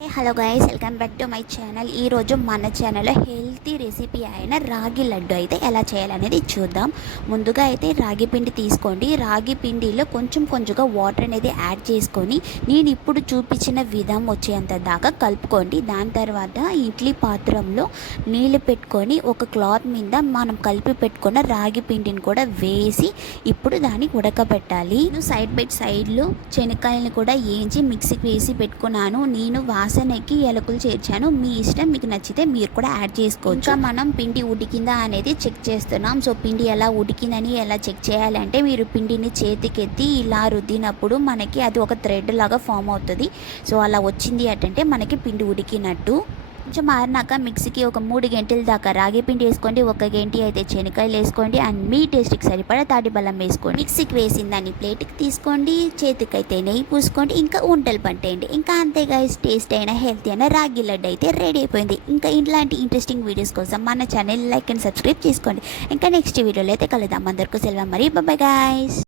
Hello guys, welcome back to my channel. ఈరోజు మన ఛానల్లో హెల్తీ రెసిపీ అయిన రాగి లడ్డు అయితే ఎలా చేయాలనేది చూద్దాం. ముందుగా అయితే రాగి పిండి తీసుకోండి. రాగి పిండిలో కొంచెం కొంచెంగా వాటర్ అనేది యాడ్ చేసుకొని నేను ఇప్పుడు చూపించిన విధం వచ్చేంత దాకా కలుపుకోండి. దాని తర్వాత ఇడ్లీ పాత్రలో నీళ్ళు పెట్టుకొని ఒక క్లాత్ మీద మనం కలిపి పెట్టుకున్న రాగి పిండిని కూడా వేసి ఇప్పుడు దాన్ని ఉడకబెట్టాలి. నేను సైడ్ బై సైడ్లో శనక్కాయలను కూడా వేయించి మిక్సీకి వేసి పెట్టుకున్నాను. నేను వాసనకి యాలకులు చేర్చాను. మీ ఇష్టం, మీకు నచ్చితే మీరు కూడా యాడ్ చేసుకోవచ్చు. ఇంకా మనం పిండి ఉడికిందా అనేది చెక్ చేస్తున్నాం. సో పిండి ఎలా ఉడికిందని ఎలా చెక్ చేయాలంటే మీరు పిండిని చేతికెత్తి ఇలా రుద్దినప్పుడు మనకి అది ఒక థ్రెడ్ లాగా ఫామ్ అవుతుంది. సో అలా వచ్చింది అంటే మనకి పిండి ఉడికినట్టు. కొంచెం ఆరినాక మిక్సీకి ఒక 3 గంటల దాకా రాగి పిండి వేసుకోండి. 1 గంట అయితే శనక్కాయలు వేసుకోండి. అండ్ మీ టేస్ట్కి సరిపడా తాటి బెల్లం వేసుకోండి. మిక్సీకి వేసిన దాన్ని ప్లేట్కి తీసుకోండి. చేతికైతే నెయ్యి పూసుకోండి. ఇంకా వంటలు పట్టేయండి. ఇంకా అంతే గైస్, టేస్ట్ అయినా హెల్తీ అయినా రాగి లడ్డు అయితే రెడీ అయిపోయింది. ఇంకా ఇలాంటి ఇంట్రెస్టింగ్ వీడియోస్ కోసం మన ఛానల్ లైక్ అండ్ సబ్స్క్రైబ్ చేసుకోండి. ఇంకా నెక్స్ట్ వీడియోలో అయితే కలుద్దాం. అందరికీ సెలవు, మరి బాయ్ గైస్.